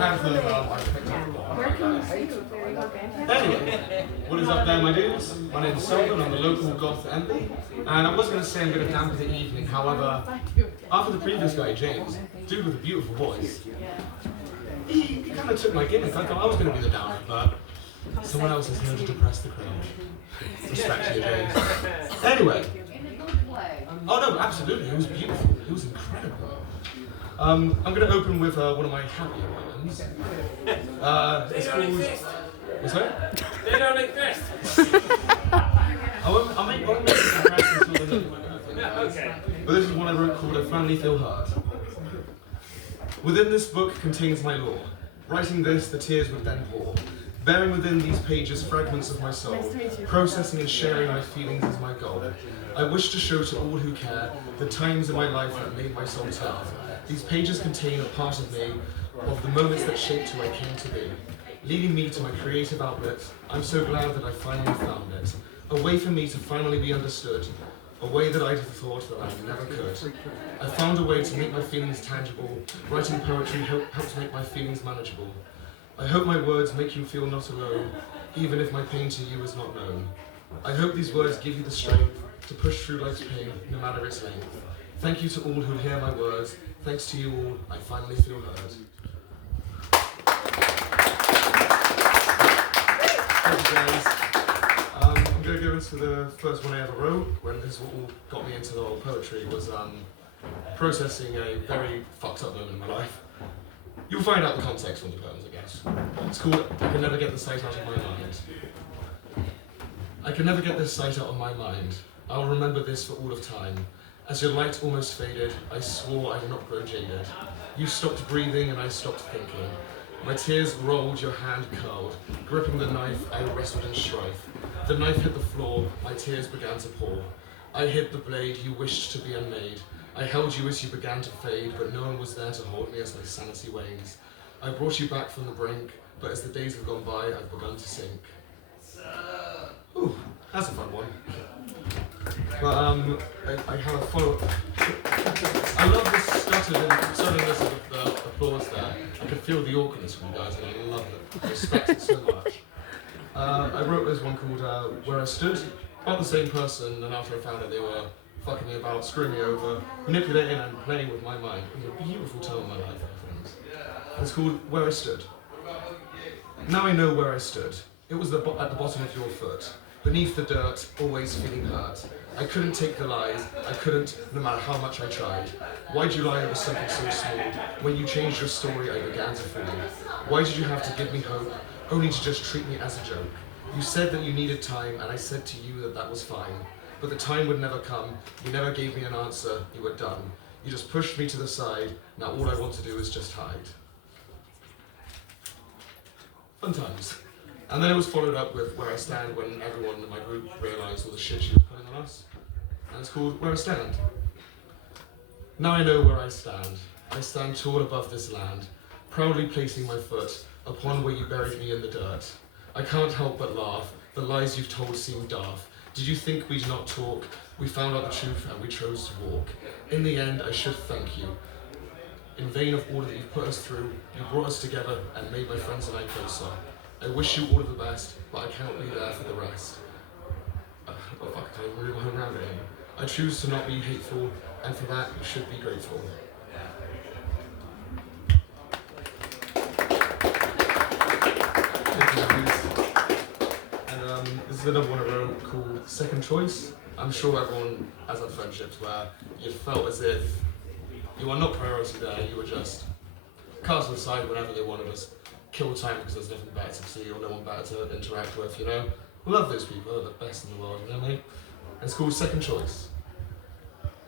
handful of I picked up. Anyway, what is up there, my dudes? My name's Selwyn, I'm the local goth MP, and I was going to say I'm going to dampen the evening, however, after the previous guy, James, dude with a beautiful voice, he kind of took my gimmick. I thought I was going to be the downer, but someone else is here to depress the crowd. Respect to you, James. Anyway. Oh no, absolutely, it was beautiful. It was incredible. I'm going to open with one of my happier moments. It's called... What's that? They don't exist. I'll make it comparison until the next one, I think. Yeah, okay. But this is one I wrote called I Finally Feel Heard. Within this book contains my lore. Writing this, the tears would then pour. Bearing within these pages fragments of my soul, processing and sharing my feelings is my goal. I wish to show to all who care the times in my life that made my soul turn. These pages contain a part of me, of the moments that shaped who I came to be. Leading me to my creative outlet, I'm so glad that I finally found it. A way for me to finally be understood, a way that I'd have thought that I never could. I found a way to make my feelings tangible. Writing poetry helps make my feelings manageable. I hope my words make you feel not alone, even if my pain to you is not known. I hope these words give you the strength to push through life's pain, no matter its length. Thank you to all who hear my words. Thanks to you all, I finally feel heard. Thank you guys. I'm going to go into the first one I ever wrote, when this is what all got me into the whole poetry, was processing a very fucked up moment in my life. You'll find out the context from the poems, I guess. It's called I Can Never Get the Sight Out of My Mind. I can never get this sight out of my mind. I'll remember this for all of time. As your light almost faded, I swore I'd not grow jaded. You stopped breathing and I stopped thinking. My tears rolled, your hand curled. Gripping the knife, I wrestled in strife. The knife hit the floor, my tears began to pour. I hid the blade, you wished to be unmade. I held you as you began to fade, but no one was there to hold me as my sanity wanes. I brought you back from the brink, but as the days have gone by, I've begun to sink. Ooh, that's a fun one. But I have a follow-up. I love the stutterness of the applause there. I can feel the awkwardness from you guys, and I love it. I respect it so much. I wrote this one called Where I Stood. About the same person, and after I found it, they were fucking me about, screwing me over, manipulating and playing with my mind. It was a beautiful time of my life, my friends. It's called Where I Stood. Now I know where I stood. It was at the bottom of your foot, beneath the dirt, always feeling hurt. I couldn't take the lies, I couldn't, no matter how much I tried. Why'd you lie over something so small? When you changed your story, I began to fall. Why did you have to give me hope, only to just treat me as a joke? You said that you needed time, and I said to you that that was fine. But the time would never come, you never gave me an answer, you were done. You just pushed me to the side, now all I want to do is just hide. Fun times. And then it was followed up with Where I Stand when everyone in my group realised all the shit she was putting on us. And it's called Where I Stand. Now I know where I stand. I stand tall above this land, proudly placing my foot upon where you buried me in the dirt. I can't help but laugh, the lies you've told seem daft. Did you think we'd not talk? We found out the truth and we chose to walk. In the end, I should thank you. In vain of all that you've put us through, you brought us together and made my friends and I closer. I wish you all of the best, but I cannot be there for the rest. Oh fuck, I can't even read my own round again. I choose to not be hateful, and for that you should be grateful. This is another one I wrote called Second Choice. I'm sure everyone has had friendships where you felt as if you were not priority there, you were just cast aside whenever they wanted us. Kill time because there's nothing better to see or no one better to interact with, you know? Love those people, they're the best in the world, you know what I mean? And it's called Second Choice.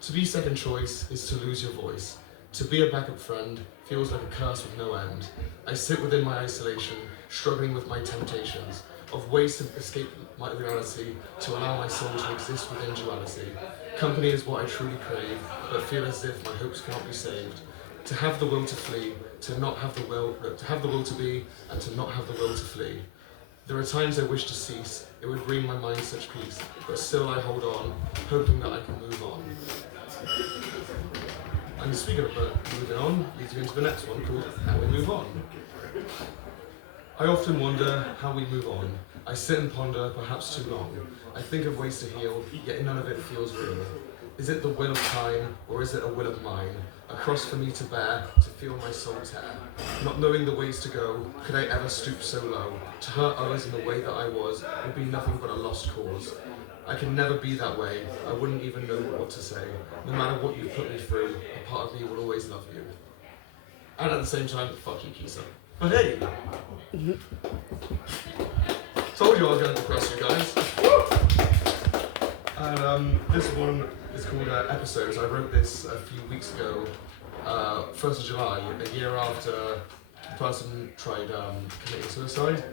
To be second choice is to lose your voice. To be a backup friend feels like a curse with no end. I sit within my isolation, struggling with my temptations, of ways to escape my reality, to allow my soul to exist within duality. Company is what I truly crave, but feel as if my hopes cannot be saved. To have the will to flee, to not have the will, to have the will to be, and to not have the will to flee. There are times I wish to cease, it would bring my mind such peace, but still I hold on, hoping that I can move on. And speaking of moving on, leads me into the next one called How We Move On. I often wonder how we move on. I sit and ponder, perhaps too long. I think of ways to heal, yet none of it feels real. Is it the will of time, or is it a will of mine? A cross for me to bear, to feel my soul tear. Not knowing the ways to go, could I ever stoop so low? To hurt others in the way that I was, would be nothing but a lost cause. I can never be that way, I wouldn't even know what to say. No matter what you put me through, a part of me will always love you. And at the same time, fuck you, Kisa. But hey! Told you I was going to depress you guys. And this one is called Episodes. I wrote this a few weeks ago, 1st of July, a year after the person tried committing suicide,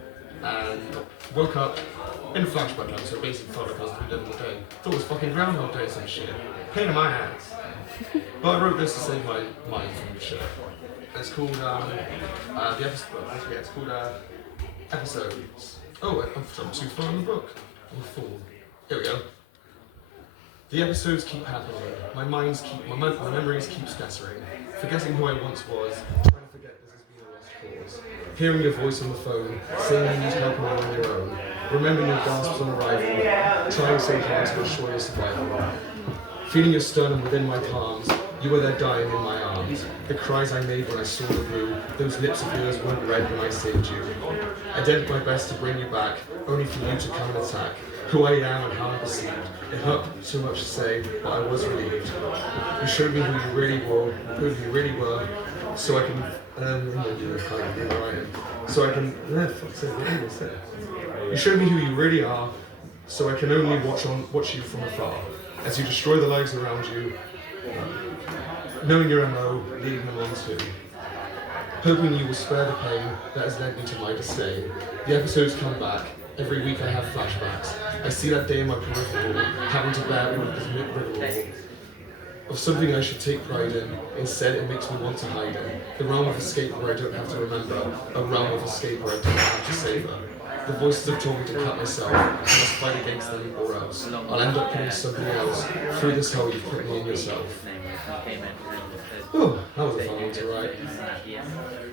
and woke up in a flashback mode, so basically felt like I was reliving the day. Thought it was fucking Groundhog Day or some shit. Pain in my hands. But I wrote this to save my mind from the shit. It's called the episode. Yeah, it's called Episodes. Oh, I'm too far in the book. I'm a fool. Here we go. The episodes keep happening. My memories keep scattering. Forgetting who I once was. Trying to forget this has been a lost cause. Hearing your voice on the phone, saying you need help on your own. Remembering your gasps on arrival. Trying so hard to assure your survival. Feeling your sternum within my palms. You were there dying in my arms. The cries I made when I saw the blue, those lips of yours weren't red when I saved you. I did my best to bring you back, only for you to come and attack. Who I am and how I'm perceived. It hurt so much to say, but I was relieved. You showed me who you really were, so I can, You showed me who you really are, so I can only watch you from afar, as you destroy the lives around you, knowing your MO, leading them on too. Hoping you will spare the pain that has led me to my disdain. The episodes come back. Every week I have flashbacks. I see that day in my peripheral, having to bear all of this rigmarole of something I should take pride in. Instead, it makes me want to hide in. The realm of escape where I don't have to remember. A realm of escape where I don't have to savor. The voices have told me to cut myself. I must fight against them or else. I'll end up putting somebody else through this hell you've put me in yourself. Oh, that was a fun one to write.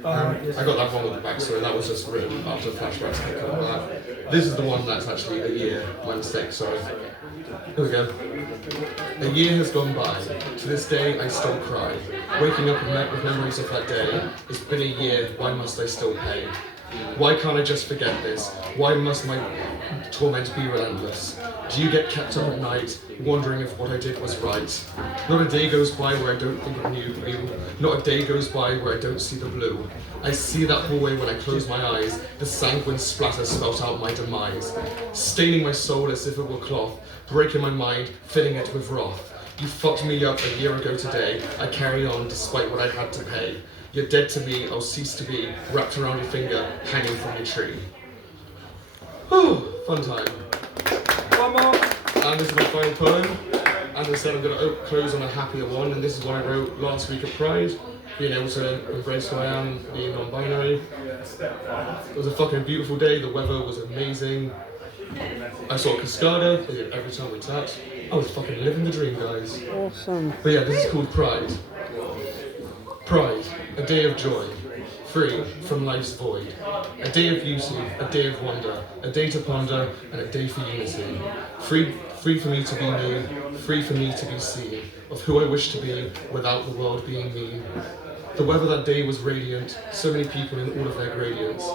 I got that one with the backstory, that was just written after flashbacks came up with that. This is the one that's actually a year, my mistake, sorry. Here we go. A year has gone by. To this day, I still cry. Waking up with memories of that day. It's been a year, why must I still pay? Why can't I just forget this? Why must my torment be relentless? Do you get kept up at night, wondering if what I did was right? Not a day goes by where I don't think of you. Not a day goes by where I don't see the blue. I see that hallway when I close my eyes. The sanguine splatter spelt out my demise. Staining my soul as if it were cloth. Breaking my mind, filling it with wrath. You fucked me up a year ago today. I carry on despite what I had to pay. You're dead to me, I'll cease to be, wrapped around your finger, hanging from your tree. Whew, fun time. One more. And this is my final poem. As I said, I'm going to close on a happier one, and this is what I wrote last week at Pride. Being able to embrace who I am, being non-binary. It was a fucking beautiful day, the weather was amazing. I saw Cascada every time we touched. I was fucking living the dream, guys. Awesome. But yeah, this is called Pride. Pride, a day of joy, free from life's void. A day of beauty, a day of wonder, a day to ponder, and a day for unity. Free for me to be me, free for me to be seen, of who I wish to be, without the world being mean. The weather that day was radiant, so many people in all of their gradients.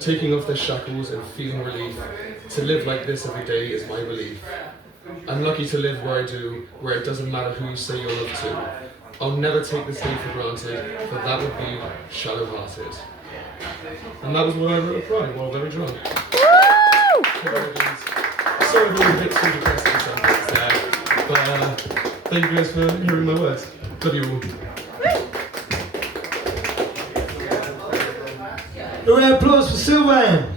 Taking off their shackles and feeling relief. To live like this every day is my belief. I'm lucky to live where I do, where it doesn't matter who you say you're loved to. I'll never take this day for granted, for that would be shallow-hearted. And that was what I wrote at Pride while very drunk. Sorry if I'm a bit too depressing sometimes there, but thank you guys for hearing my words. Love you all. Round of applause for Sylvan.